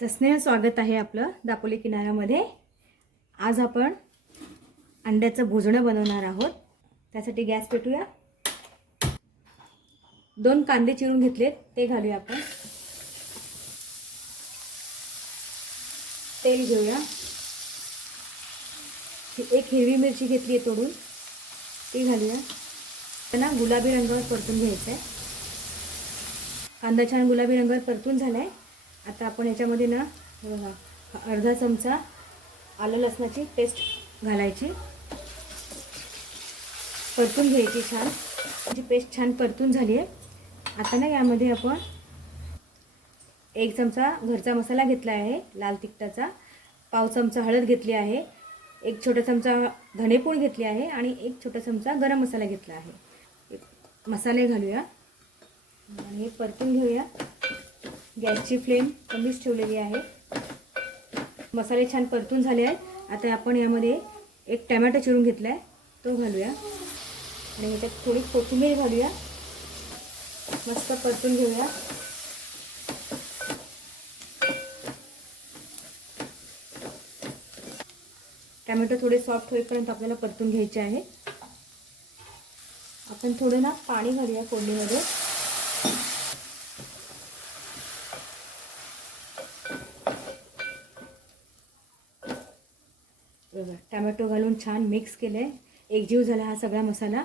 सस्नेह स्वागत आहे आपलं दापोली किनाऱ्यामध्ये. आज आपण अंड्याचं भुजणं बनवणार आहोत. त्यासाठी गॅस पेटूया. दोन कांदे चिरून घेतलेत ते घालूया आपण. तेल घेऊया. एक हिरवी मिरची घेतली आहे तोडून. ती घालूया. त्यांना गुलाबी रंगावर परतून घ्यायचं आहे कांदा छान गुलाबी रंगावर परतून झाला आहे आता आपण याच्यामध्ये ना अर्धा चमचा आलं लसणाची पेस्ट घालायची. परतून घ्यायची छान. त्याची पेस्ट छान परतून झाली आहे. आता ना यामध्ये आपण एक चमचा घरचा मसाला घेतला आहे लाल तिखटाचा. पाव चमचा हळद घेतली आहे. एक छोटा चमचा धणेपूड घेतली आहे आणि एक छोटा चमचा गरम मसाला घेतला आहे. मसाले घालूया. आणि हे परतून घेऊया. गॅसची फ्लेम कमीच ठेवलेली आहे. मसाले छान परतून झाले आहेत. आता आपण यामध्ये एक टमॅटो चिरून घेतला आहे तो घालूया. आणि ह्याच्यात थोडी कोथिंबीर घालूया. मस्त परतून घेऊया. टमॅटो थोडे सॉफ्ट होईपर्यंत आपल्याला परतून घ्यायचे आहे. आपण थोडं ना पाणी घालूया फोडणीमध्ये बघा टमॅटो घालून छान मिक्स केलं आहे एकजीव झाला हा सगळा मसाला.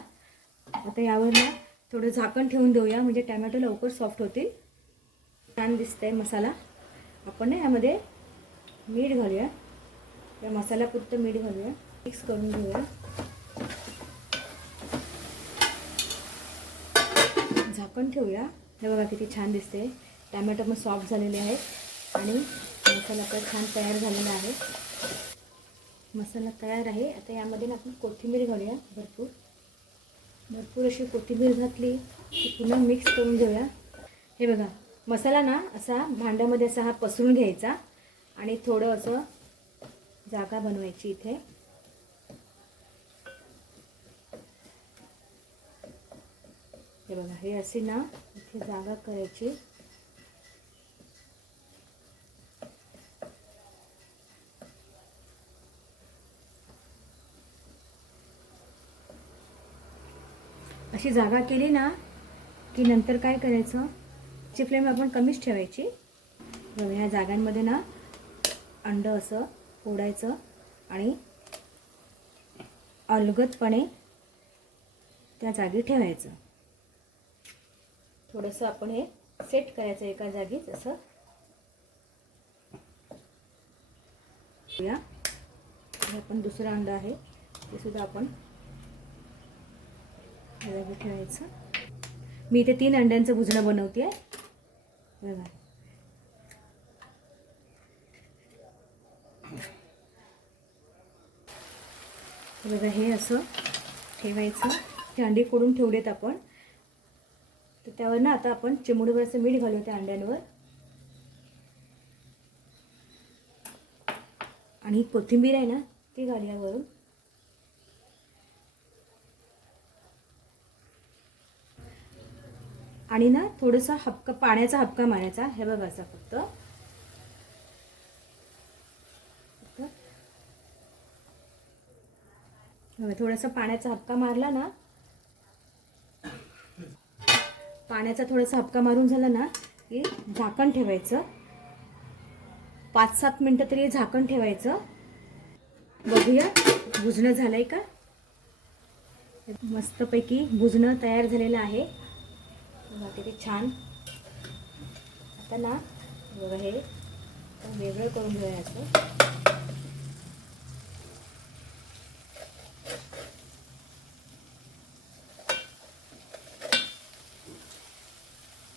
आता यावर ना थोडं झाकण ठेवून देऊया म्हणजे टमॅटो लवकर सॉफ्ट होतील. छान दिसतंय मसाला. आपण ना यामध्ये मीठ घालूया. या मसाल्यापुरतं मीठ घालूया. मिक्स करून घेऊया. झाकण ठेवूया. हे बघा किती छान दिसते टमॅटो पण सॉफ्ट झालेले आहेत. आणि मसाला पण छान तयार झालेला आहे. मसाला तयार आहे. आता यामध्ये ना आपण कोथिंबीर घालूया भरपूर. भरपूर अशी कोथिंबीर घातली की पुन्हा मिक्स करून घेऊया. हे बघा मसाला ना असा भांड्यामध्ये असा हा पसरून घ्यायचा आणि थोडं असं जागा बनवायची इथे. हे बघा हे असे ना इथे जागा करायची. अशी जागा केली ना की नंतर काय करायचं? ची फ्लेम आपण कमीच ठेवायची. ह्या जागांमध्ये ना अंडं असं फोडायचं आणि अलगदपणे त्या जागी ठेवायचं. थोडंसं आपण हे सेट करायचं एका जागीच असं. या. आपण दुसरं अंड आहे. ते सुद्धा आपण या ठेवायचं. मी इथे तीन अंड्यांचं भुजणं बनवते आहे बघा बघा हे असं ठेवायचं. ते अंडी फोडून ठेवलेत आपण. तर त्यावर ना आता आपण चिमुडीवर असं मीठ घालू त्या अंड्यांवर. आणि कोथिंबीर आहे ना ती घालूया वरून. आणि ना थोडंसं हपका पाण्याचा हपका मारायचा. हे बघा असा फक्त. थोडासा पाण्याचा हपका मारला ना. पाण्याचा थोडासा हपका मारून झाला ना की झाकण ठेवायचं. पाच सात मिनटं तरी झाकण ठेवायचं. बघूया भुजणं झालं आहे का? मस्तपैकी भुजणं तयार झालेलं आहे. बघा किती छान. आता ना बघा हे वेगळं करून घेऊया असं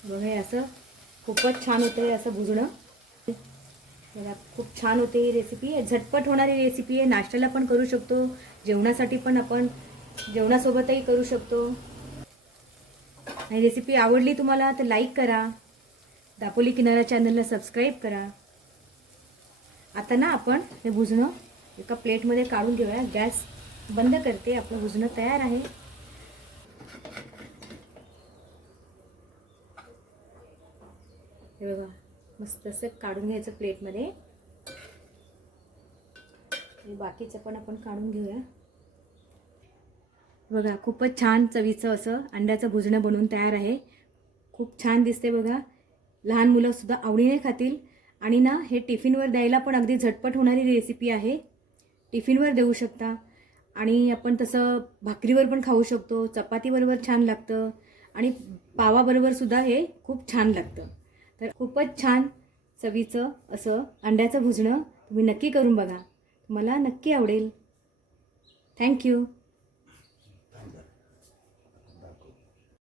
बघा हे असं खूपच छान होतं हे असं भुजणं त्याला खूप छान होते ही रेसिपी झटपट होणारी रेसिपी आहे. नाश्त्याला पण करू शकतो. जेवणासाठी पण आपण जेवणासोबतही करू शकतो. आणि रेसिपी आवडली तुम्हाला तर लाईक करा. दापोली किनारा चॅनलला सबस्क्राईब करा. आता ना आपण हे भुजणं एका प्लेटमध्ये काढून घेऊया. गॅस बंद करते. आपलं भुजणं तयार आहे. हे बघा मस्त असं काढून घ्यायचं प्लेटमध्ये बाकीचं पण आपण काढून घेऊया. बघा खूपच छान चवीचं असं अंड्याचं भुजणं बनवून तयार आहे. खूप छान दिसते बघा. लहान मुलंसुद्धा आवडीने खातील. आणि ना हे टिफिनवर द्यायला पण अगदी झटपट होणारी रेसिपी आहे. टिफिनवर देऊ शकता. आणि आपण तसं भाकरीवर पण खाऊ शकतो. चपातीबरोबर छान लागतं. आणि पावाबरोबरसुद्धा हे खूप छान लागतं. तर खूपच छान चवीचं असं अंड्याचं भुजणं तुम्ही नक्की करून बघा. मला नक्की आवडेल. थँक्यू